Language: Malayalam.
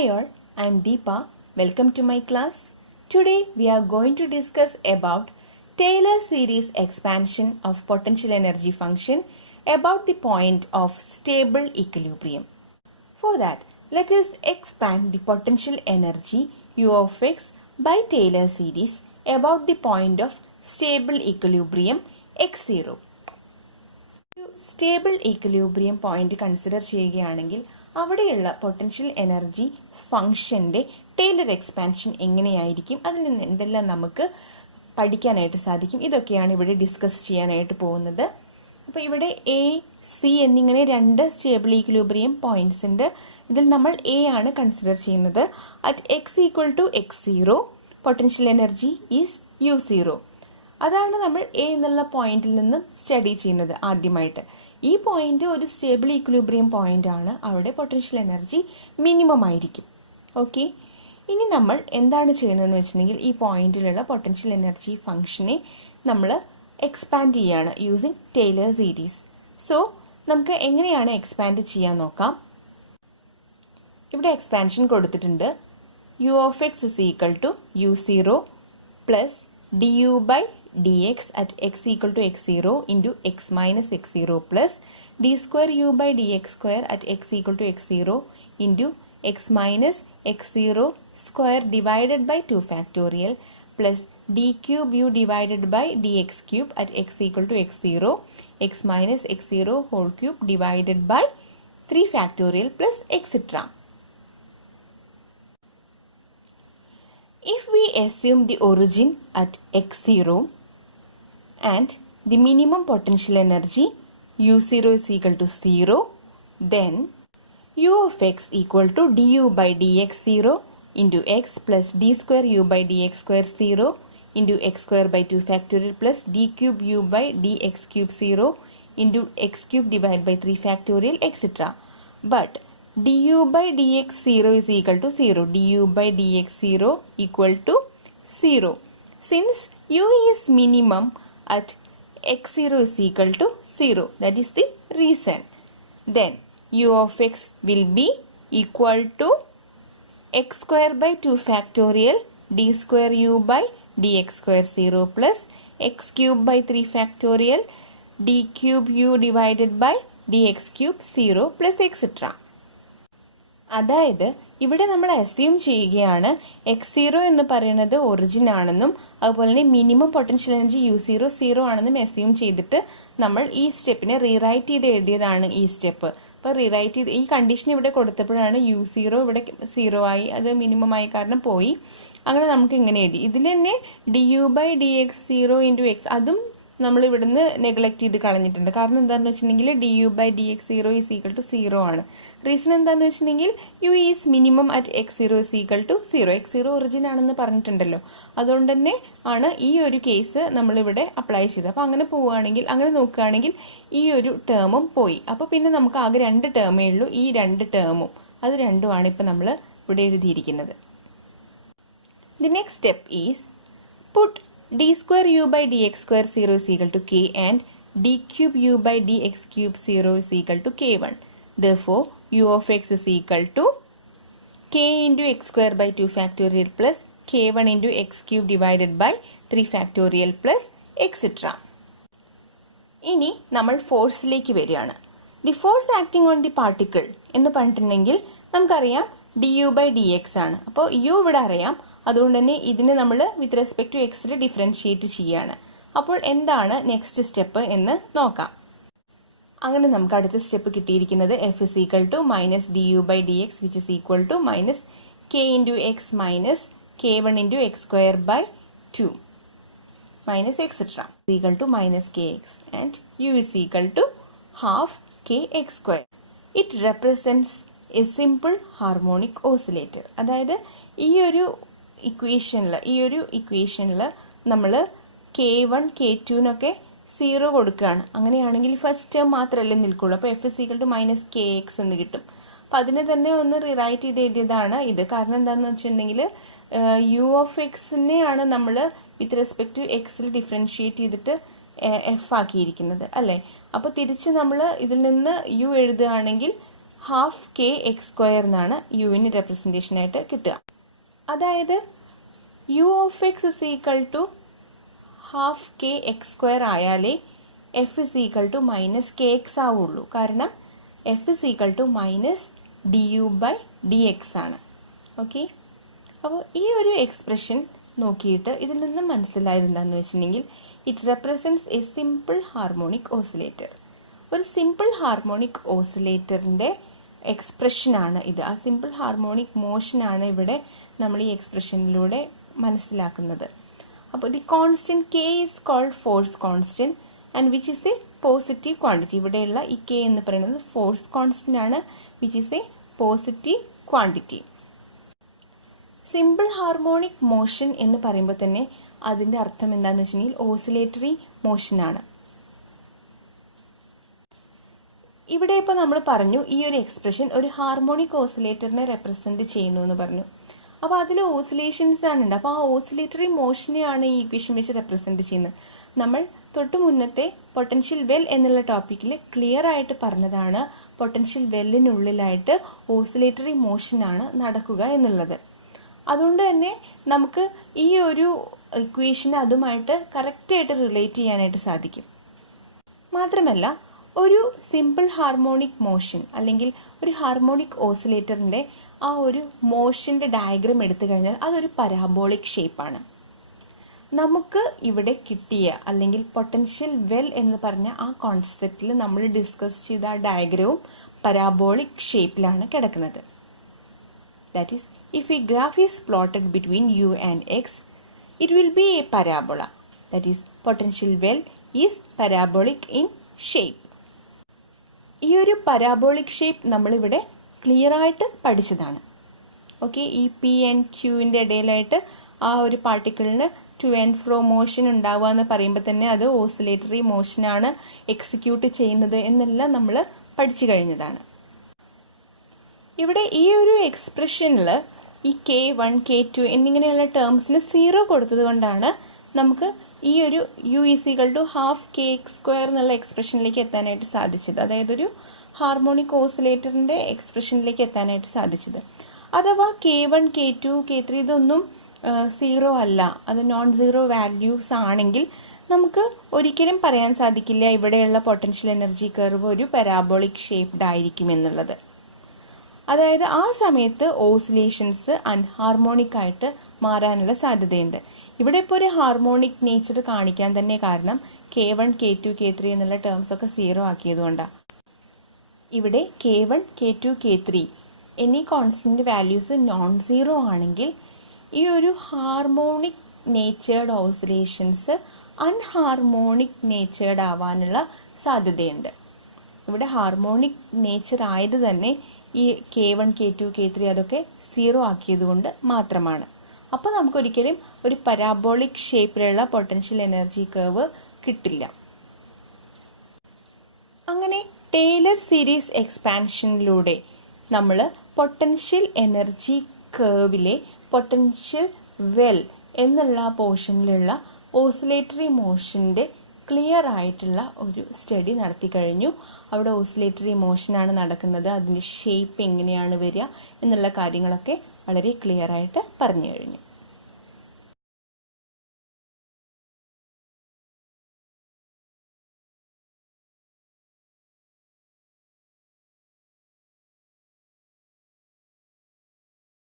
Hi all, I am Deepa. Welcome to my class. Today we are going to discuss about Taylor series expansion of potential energy function about the point of stable equilibrium. For that, let us expand the potential energy U of x by Taylor series about the point of stable equilibrium x0. Stable equilibrium point consider ചെയ്യുകയാണെങ്കിൽ അവിടെയുള്ള പൊട്ടൻഷ്യൽ എനർജി ഫംഗ്ഷന്റെ ടൈലർ എക്സ്പാൻഷൻ എങ്ങനെയായിരിക്കും, അതിൽ നിന്ന് എന്തെല്ലാം നമുക്ക് പഠിക്കാനായിട്ട് സാധിക്കും, ഇതൊക്കെയാണ് ഇവിടെ ഡിസ്കസ് ചെയ്യാനായിട്ട് പോകുന്നത്. അപ്പോൾ ഇവിടെ എ സി എന്നിങ്ങനെ രണ്ട് സ്റ്റേബിൾ ഈക്വിലിബ്രിയം പോയിന്റ്സ് ഉണ്ട്. ഇതിൽ നമ്മൾ എ ആണ് കൺസിഡർ ചെയ്യുന്നത്. At x equal to x0 potential energy is u0. അതാണ് നമ്മൾ എ എന്നുള്ള പോയിന്റിൽ നിന്ന് സ്റ്റഡി ചെയ്യുന്നത് ആദ്യമായിട്ട്. ഈ പോയിന്റ് ഒരു സ്റ്റേബിൾ ഈക്വിലിബ്രിയം പോയിന്റ് ആണ്, അവിടെ പൊട്ടൻഷ്യൽ എനർജി മിനിമം ആയിരിക്കും. ഓക്കെ, ഇനി നമ്മൾ എന്താണ് ചെയ്യുന്നതെന്ന് വെച്ചിട്ടുണ്ടെങ്കിൽ ഈ പോയിന്റിലുള്ള പൊട്ടൻഷ്യൽ എനർജി ഫംഗ്ഷനെ നമ്മൾ എക്സ്പാൻഡ് ചെയ്യാണ് യൂസിങ് ടൈലർ സീരീസ്. സോ നമുക്ക് എങ്ങനെയാണ് എക്സ്പാൻഡ് ചെയ്യാൻ നോക്കാം. ഇവിടെ എക്സ്പാൻഷൻ കൊടുത്തിട്ടുണ്ട്. U of x is equal to u0 plus du by dx at x equal to x0 into x minus x0 plus d square u by dx square at x equal to x0 into x minus x0 square divided by 2 factorial plus d cube u divided by dx cube at x equal to x0 x minus x0 whole cube divided by 3 factorial plus etc. If we assume the origin at x0 and the minimum potential energy u0 is equal to 0, then u of x equal to du by dx 0 into x plus d square u by dx square 0 into x square by 2 factorial plus d cube u by dx cube 0 into x cube divided by 3 factorial etc. But du by dx 0 is equal to 0. du by dx 0 equal to 0. Since u is minimum at x0 is equal to 0. That is the reason. Then u of x will be equal to x square by 2 factorial d square u by dx square 0 plus x cube by 3 factorial d cube u divided by dx cube 0 plus etc. അതായത് ഇവിടെ നമ്മൾ അസ്യൂം ചെയ്യുകയാണ് x0 എന്ന് പറയുന്നത് ഒറിജിൻ ആണെന്നും അതുപോലെ തന്നെ മിനിമം പൊട്ടൻഷ്യൽ എനർജി u0 0 ആണെന്നും അസ്യൂം ചെയ്തിട്ട് നമ്മൾ ഈ സ്റ്റെപ്പിനെ റീറൈറ്റ് ചെയ്ത് എഴുതിയതാണ് ഈ സ്റ്റെപ്പ്. അപ്പോൾ റീറൈറ്റ് ചെയ്ത് ഈ കണ്ടീഷൻ ഇവിടെ കൊടുത്തപ്പോഴാണ് u0 ഇവിടെ 0 ആയി, അത് മിനിമം ആയി കാരണം പോയി. അങ്ങനെ നമുക്ക് ഇങ്ങനെ എഴുതി. ഇതിൽ തന്നെ du by dx 0 into x അതും നമ്മൾ ഇവിടുന്ന് നെഗ്ലക്ട് ചെയ്ത് കളഞ്ഞിട്ടുണ്ട്. കാരണം എന്താണെന്ന് വെച്ചിട്ടുണ്ടെങ്കിൽ du by dx 0 is equal to 0 ആണ്. റീസൺ എന്താണെന്ന് വെച്ചിട്ടുണ്ടെങ്കിൽ u is minimum at x0 is equal to 0. x0 origin ആണെന്ന് പറഞ്ഞിട്ടുണ്ടല്ലോ, അതുകൊണ്ട് തന്നെ ആണ് ഈ ഒരു കേസ് നമ്മളിവിടെ അപ്ലൈ ചെയ്തത്. അപ്പോൾ അങ്ങനെ പോവുകയാണെങ്കിൽ, അങ്ങനെ നോക്കുകയാണെങ്കിൽ ഈ ഒരു ടേമും പോയി. അപ്പോൾ പിന്നെ നമുക്ക് ആകെ രണ്ട് ടേമേ ഉള്ളൂ. ഈ രണ്ട് ടേമും അത് രണ്ടുമാണ് ഇപ്പം നമ്മൾ ഇവിടെ എഴുതിയിരിക്കുന്നത്. The next step is puttu d square u by dx square 0 is equal to k and d cube u by dx cube 0 is equal to k1. Therefore, u of x is equal to k into x square by 2 factorial plus k1 into x cube divided by 3 factorial plus etc. ഇനി നമ്മൾ ഫോഴ്സിലേക്ക് വരികയാണ്. The force acting on the particle എന്ന് പറഞ്ഞിട്ടുണ്ടെങ്കിൽ നമുക്കറിയാം du by dx ആണ്. അപ്പോൾ u ഇവിടെ അറിയാം, അതുകൊണ്ട് തന്നെ ഇതിനെ നമ്മൾ വിത്ത് റെസ്പെക്ട് ടു എക്സിൽ ഡിഫറൻഷിയേറ്റ് ചെയ്യാണ്. അപ്പോൾ എന്താണ് നെക്സ്റ്റ് സ്റ്റെപ്പ് എന്ന് നോക്കാം. അങ്ങനെ നമുക്ക് അടുത്ത സ്റ്റെപ്പ് കിട്ടിയിരിക്കുന്നത് f is equal to minus du by dx which is equal to minus k into x minus k1 into x square by 2 minus etc. is equal to minus kx and u is equal to half kx square. It represents a simple harmonic oscillator. അതായത് ഈ ഒരു ഇക്വേഷനിൽ നമ്മൾ k1 k2 0 കൊടുക്കുകയാണ്. അങ്ങനെയാണെങ്കിൽ ഫസ്റ്റ് ടേം മാത്രമല്ലേ നിൽക്കുള്ളൂ. അപ്പോൾ f is equal to minus kx എന്ന് കിട്ടും. അപ്പം അതിനെ തന്നെ ഒന്ന് റീറൈറ്റ് ചെയ്ത് എഴുതിയതാണ് ഇത്. കാരണം എന്താണെന്ന് വെച്ചിട്ടുണ്ടെങ്കിൽ u of xനെയാണ് നമ്മൾ വിത്ത് റെസ്പെക്ട് ടു എക്സിൽ ഡിഫറൻഷിയേറ്റ് ചെയ്തിട്ട് എഫ് ആക്കിയിരിക്കുന്നത് അല്ലേ. അപ്പോൾ തിരിച്ച് നമ്മൾ ഇതിൽ നിന്ന് u എഴുതുകയാണെങ്കിൽ ഹാഫ് കെ എക്സ് സ്ക്വയർ എന്നാണ് യുവിന് റെപ്രസെൻറ്റേഷൻ ആയിട്ട് കിട്ടുക. അതായത് u of x is equal to half k x square ആയാലേ f is equal to minus k x ആവുള്ളൂ. കാരണം f is equal to minus d u by d x ആണ്. ഓക്കെ, അപ്പോൾ ഈ ഒരു എക്സ്പ്രഷൻ നോക്കിയിട്ട് ഇതിൽ നിന്ന് മനസ്സിലായത് എന്താണെന്ന് വെച്ചിട്ടുണ്ടെങ്കിൽ it represents A simple harmonic oscillator. ഒരു സിമ്പിൾ ഹാർമോണിക് ഓസിലേറ്ററിൻ്റെ എക്സ്പ്രഷനാണ് ഇത്. ആ സിമ്പിൾ ഹാർമോണിക് മോഷനാണ് ഇവിടെ നമ്മൾ ഈ എക്സ്പ്രഷനിലൂടെ മനസ്സിലാക്കുന്നത്. അപ്പോൾ the constant k is called force constant and which is a positive quantity. ഇവിടെയുള്ള ഈ കെ എന്ന് പറയുന്നത് ഫോഴ്സ് കോൺസ്റ്റന്റ് ആണ്, which is a positive quantity. Simple harmonic motion എന്ന് പറയുമ്പോൾ തന്നെ അതിൻ്റെ അർത്ഥം എന്താണെന്ന് വെച്ചിട്ടുണ്ടെങ്കിൽ ഓസിലേറ്ററി മോഷനാണ്. ഇവിടെ ഇപ്പോൾ നമ്മൾ പറഞ്ഞു ഈ ഒരു എക്സ്പ്രഷൻ ഒരു ഹാർമോണിക് ഓസിലേറ്ററിനെ റെപ്രസെന്റ് ചെയ്യുന്നു എന്ന് പറഞ്ഞു. അപ്പോൾ അതിൽ ഓസിലേഷൻസ് ആണ് ഉണ്ട്. അപ്പോൾ ആ ഓസിലേറ്ററി മോഷനെയാണ് ഈ ഇക്വേഷൻ വെച്ച് റെപ്രസെന്റ് ചെയ്യുന്നത്. നമ്മൾ തൊട്ട് മുന്നത്തെ പൊട്ടൻഷ്യൽ വെൽ എന്നുള്ള ടോപ്പിക്കിൽ ക്ലിയർ ആയിട്ട് പറഞ്ഞതാണ് പൊട്ടൻഷ്യൽ വെല്ലിനുള്ളിലായിട്ട് ഓസിലേറ്ററി മോഷനാണ് നടക്കുക എന്നുള്ളത്. അതുകൊണ്ട് തന്നെ നമുക്ക് ഈ ഒരു ഇക്വേഷൻ അതുമായിട്ട് കറക്റ്റായിട്ട് റിലേറ്റ് ചെയ്യാനായിട്ട് സാധിക്കും. മാത്രമല്ല ഒരു സിമ്പിൾ ഹാർമോണിക് മോഷൻ അല്ലെങ്കിൽ ഒരു ഹാർമോണിക് ഓസിലേറ്ററിൻ്റെ ആ ഒരു മോഷൻ്റെ ഡയഗ്രാം എടുത്തു കഴിഞ്ഞാൽ അതൊരു പരാബോളിക് ഷേപ്പാണ്. നമുക്ക് ഇവിടെ കിട്ടിയ അല്ലെങ്കിൽ പൊട്ടൻഷ്യൽ വെൽ എന്ന് പറഞ്ഞ ആ കോൺസെപ്റ്റിൽ നമ്മൾ ഡിസ്കസ് ചെയ്ത ആ ഡയഗ്രവും പരാബോളിക് ഷേപ്പിലാണ് കിടക്കുന്നത്. That is if a graph is plotted between u and x, it will be a parabola. That is, potential well is parabolic in shape. ഈ ഒരു പരാബോളിക് ഷേപ്പ് നമ്മളിവിടെ ക്ലിയർ ആയിട്ട് പഠിച്ചതാണ്. ഓക്കെ, ഈ പി ആൻഡ് ക്യൂവിൻ്റെ ഇടയിലായിട്ട് ആ ഒരു പാർട്ടിക്കിളിന് ടു ആൻഡ് ഫ്രോ മോഷൻ ഉണ്ടാവുക എന്ന് പറയുമ്പോൾ തന്നെ അത് ഓസിലേറ്ററി മോഷനാണ് എക്സിക്യൂട്ട് ചെയ്യുന്നത് എന്നെല്ലാം നമ്മൾ പഠിച്ചു കഴിഞ്ഞതാണ്. ഇവിടെ ഈ ഒരു എക്സ്പ്രഷനിൽ ഈ K1, K2 എന്നിങ്ങനെയുള്ള ടേംസിന് 0 കൊടുത്തത് കൊണ്ടാണ് നമുക്ക് ഈ ഒരു u is equal to half k x square എന്നുള്ള എക്സ്പ്രഷനിലേക്ക് എത്താനായിട്ട് സാധിച്ചത്. അതായത് ഒരു ഹാർമോണിക് ഓസിലേറ്ററിൻ്റെ എക്സ്പ്രഷനിലേക്ക് എത്താനായിട്ട് സാധിച്ചത്. അഥവാ K1, K2, K3 ഇതൊന്നും 0 അല്ല, അത് നോൺ സീറോ വാല്യൂസ് ആണെങ്കിൽ നമുക്ക് ഒരിക്കലും പറയാൻ സാധിക്കില്ല ഇവിടെയുള്ള പൊട്ടൻഷ്യൽ എനർജി കർവ് ഒരു പാരാബോളിക് ഷേപ്ഡ് ആയിരിക്കും എന്നുള്ളത്. അതായത് ആ സമയത്ത് ഓസിലേഷൻസ് അൺഹാർമോണിക് ആയിട്ട് മാറാനുള്ള സാധ്യതയുണ്ട്. ഇവിടെ ഇപ്പോൾ ഒരു ഹാർമോണിക് നേച്ചർ കാണിക്കാൻ തന്നെ കാരണം K1, K2, K3 എന്നുള്ള ടേംസ് ഒക്കെ 0 ആക്കിയതുകൊണ്ടാണ്. ഇവിടെ K1, K2, K3 എന്നീ കോൺസ്റ്റന്റ് വാല്യൂസ് നോൺ സീറോ ആണെങ്കിൽ ഈ ഒരു harmonic natured oscillations anharmonic natured ആവാനുള്ള സാധ്യതയുണ്ട്. ഇവിടെ ഹാർമോണിക് നേച്ചർ ആയത് തന്നെ ഈ K1, K2, K3 അതൊക്കെ 0 ആക്കിയത് കൊണ്ട് മാത്രമാണ്. അപ്പോൾ നമുക്കൊരിക്കലും ഒരു പരാബോളിക് ഷേപ്പിലുള്ള പൊട്ടൻഷ്യൽ എനർജി കർവ് കിട്ടില്ല. അങ്ങനെ ടേലർ സീരീസ് എക്സ്പാൻഷനിലൂടെ നമ്മൾ പൊട്ടൻഷ്യൽ എനർജി കർവിലെ പൊട്ടൻഷ്യൽ വെൽ എന്നുള്ള പോർഷനിലുള്ള ഓസിലേറ്ററി മോഷൻ്റെ ക്ലിയർ ആയിട്ടുള്ള ഒരു സ്റ്റഡി നടത്തി കഴിഞ്ഞു. അവിടെ ഓസിലേറ്ററി മോഷനാണ് നടക്കുന്നത്, അതിൻ്റെ ഷേപ്പ് എങ്ങനെയാണ് വരിക എന്നുള്ള കാര്യങ്ങളൊക്കെ വളരെ ക്ലിയർ ആയിട്ട് പറഞ്ഞു കഴിഞ്ഞു.